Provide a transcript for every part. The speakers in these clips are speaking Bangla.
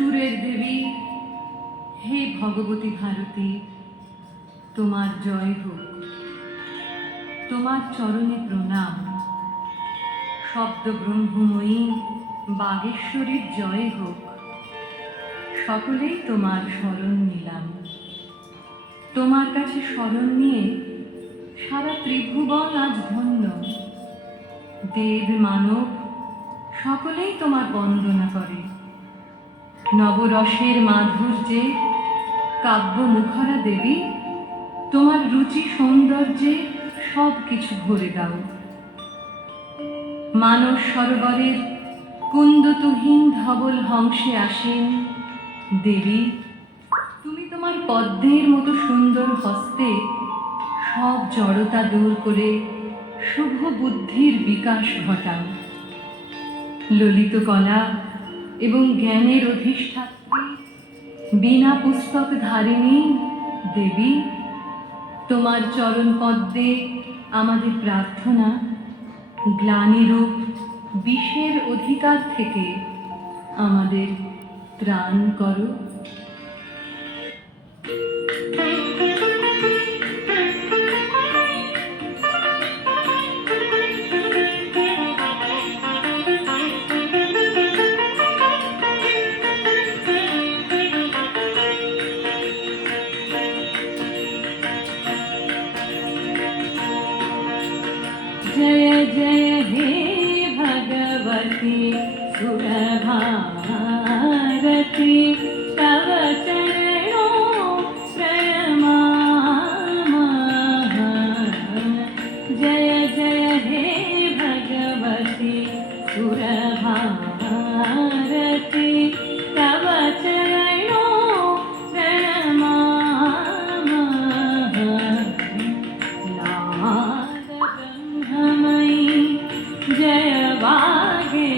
সুরের দেবী, হে ভগবতী ভারতী, তোমার জয় হোক। তোমার চরণে প্রণাম। শব্দ ব্রহ্মময়ী বাগেশ্বরীর জয় হোক। সকলেই তোমার শরণ নিলাম। তোমার কাছে শরণ নিয়ে সারা ত্রিভুবন আজ ধন্য। দেব মানব সকলেই তোমার বন্দনা করে। নবরসের মাধুর্যে কাব্য মুখরা দেবী, তোমার রুচি সৌন্দর্যে সব কিছু ভরে দাও। মানস সরোবরের কুন্দতুহীন ধবল হংসে আসেন দেবী, তুমি তোমার পদ্মের মতো সুন্দর হস্তে সব জড়তা দূর করে শুভ বুদ্ধির বিকাশ ঘটাও। ললিত কলা এবং জ্ঞানের অধিষ্ঠাত্রী, বিনা পুস্তক ধারিণী দেবী, তোমার চরণ পদ্মে আমাদের প্রার্থনা, গ্লানিরূপ বিষের অধিকার থেকে আমাদের ত্রাণ করো। जय जय हे भगवती सुरभारती, तव चरणों प्रणमामः। जय जय हे भगवती सुरभारती, तव चरणों प्रणमामः। जय वागेश्वरी,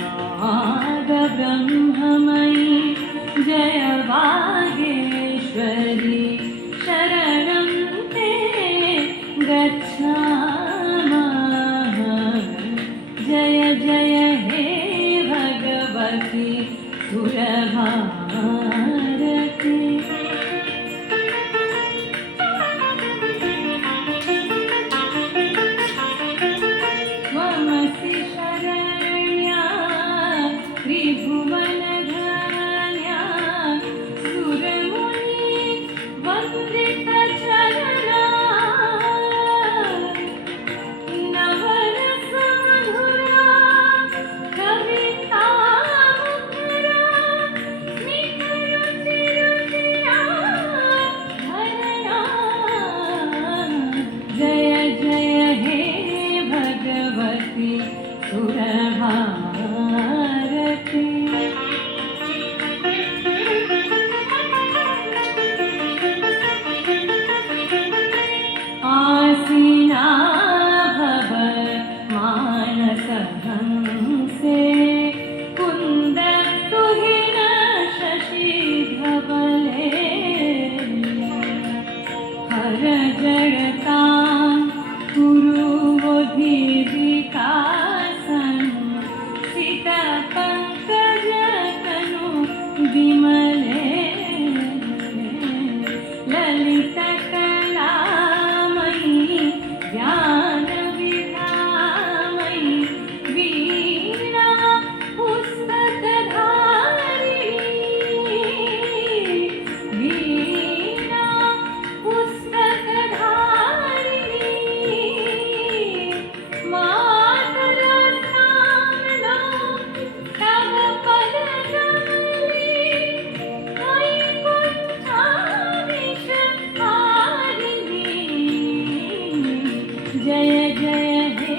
नाद ब्रह्ममयी, जय वागेश्वरी, शरणं ते गच्छामः। जय जय हे भगवती सुरभारती। त्वमसि शरण्या त्रिभुवनधन्या, सुरमुनि वन्दितचरणा, नवरसमधुरा कवितामुखरा, स्मितरुचिरुचिरा धरणा। जय जय हे भगवती सुरभारती। आसीना भव मानसहंसे, कुन्दतुहिन शशिधवले, हर जड़तां कुरुवोधिविकासन्, सितपङ्कजतनु विमले, ललितकलामयी ज्ञानविधामयी, वीणा पुस्तकधारिणी, वीणा पुस्तकधारिणी, मातरसाम्ना तव पदकमले, वैकुण्ठाविषहारिणी। जय जय हे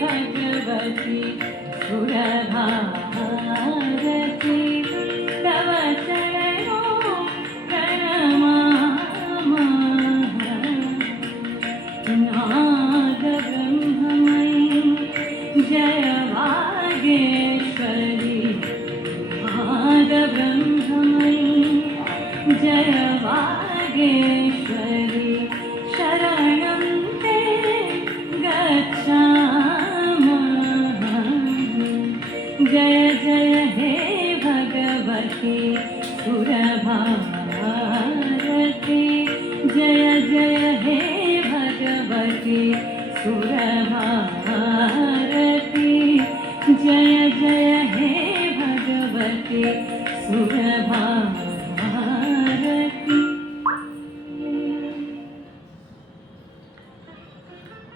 भगवती सुरभारती, तव चरणों प्रणमामः। नाद ब्रह्ममयी, जय वागेश्वरी, नाद ब्रह्ममयी, जय वागेश्वरी, शरणं ते गच्छामः। जय जय हे सुरभारती जय जय हे भगवती सुरभारती जय जय हे भगवती सुरभारती